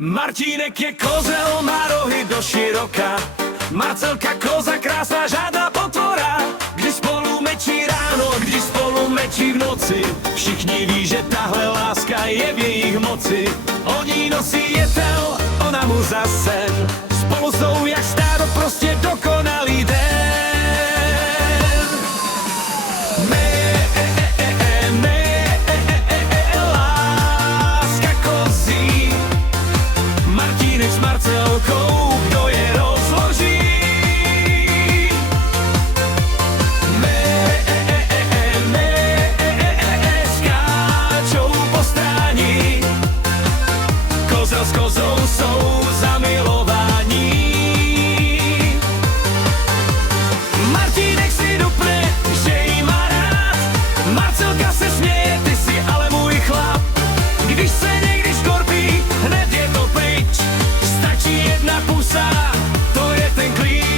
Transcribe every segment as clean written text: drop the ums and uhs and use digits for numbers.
Martínek je kozel, má rohy do široka. Marcelka koza krásná, žádná potvora. Když spolu mečí ráno, když spolu mečí v noci, všichni ví, že tahle láska je v jejich moci. Oni nosí jetel, ona mu za sen. Spolu jsou jak stádo, prostě dokonalý den. Láska kozí, Martínek s Marcelkou, kdo je rozloží? Skáčou po stráni, kozel s kozou jsou zamilovaní. Martínek si dupne, že jí má rád, Marcelka se směje, ty si ale můj chlap. Když se někdy škorpí, hned je to pryč, stačí jedna pusa, to je ten klíč.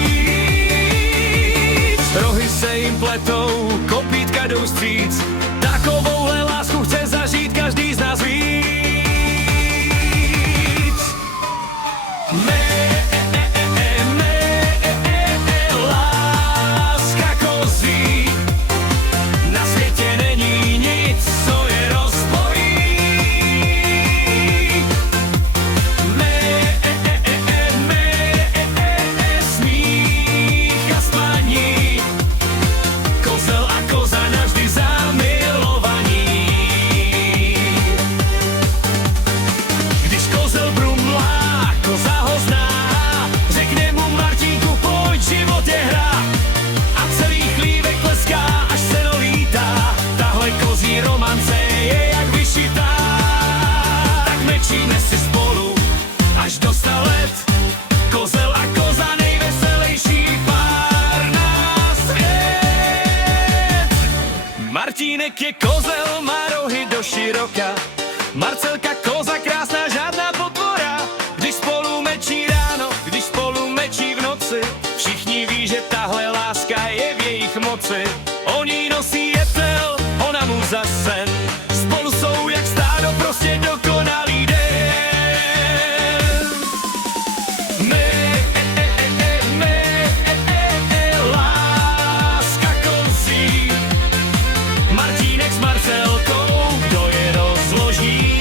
Rohy se jim pletou, kopítka jdou vstříc, takovouhle lásku chce zažít každý z nás víc. Láska kozí, na světě není nic, co je rozpojí. Smích a spaní, kozel a koza navždy zamilovaní. Když kozel brumlá, koza ho zná, řekne mu Martínku, pojď, život je hra. A celý chlívek tleská, až se dolítá, tahle kozí romance je jak vyšitá. Tak mečíme si spolu až do 100 let, kozel a koza nejveselější pár na svět. Martínek je kozel, má rohy do široka, Marcelka koza krásná, žádná potvora. Když spolu mečí ráno, když spolu mečí v noci, všichni ví, že tahle láska je v jejich moci. Oni nosí jetel, ona mu za sen, spolu jsou jak stádo, prostě dokonalý den. Láska kozí, Martínek s Marcelkou, kdo je rozloží?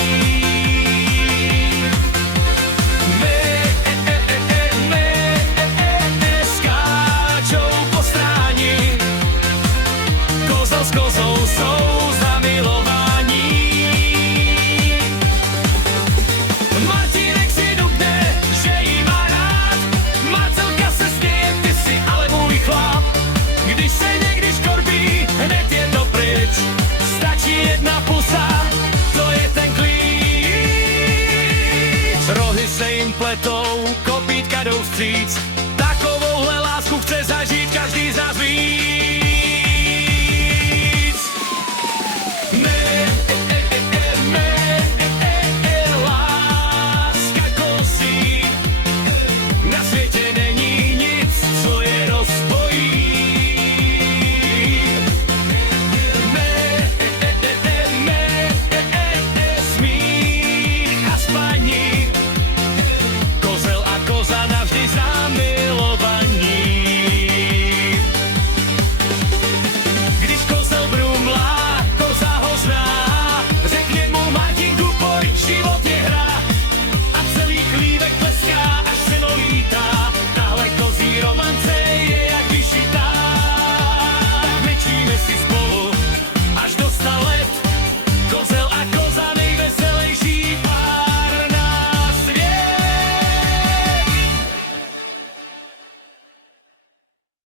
Skáčou po stráni, kozel s kozou jsou zamilovaní. Martínek si dupne, že jí má rád, Marcelka se směje, ty si ale můj chlap. Když se někdy škorpí, hned je to pryč, stačí jedna pusa, to je ten klíč. Rohy se jim pletou, kopítka jdou vstříc,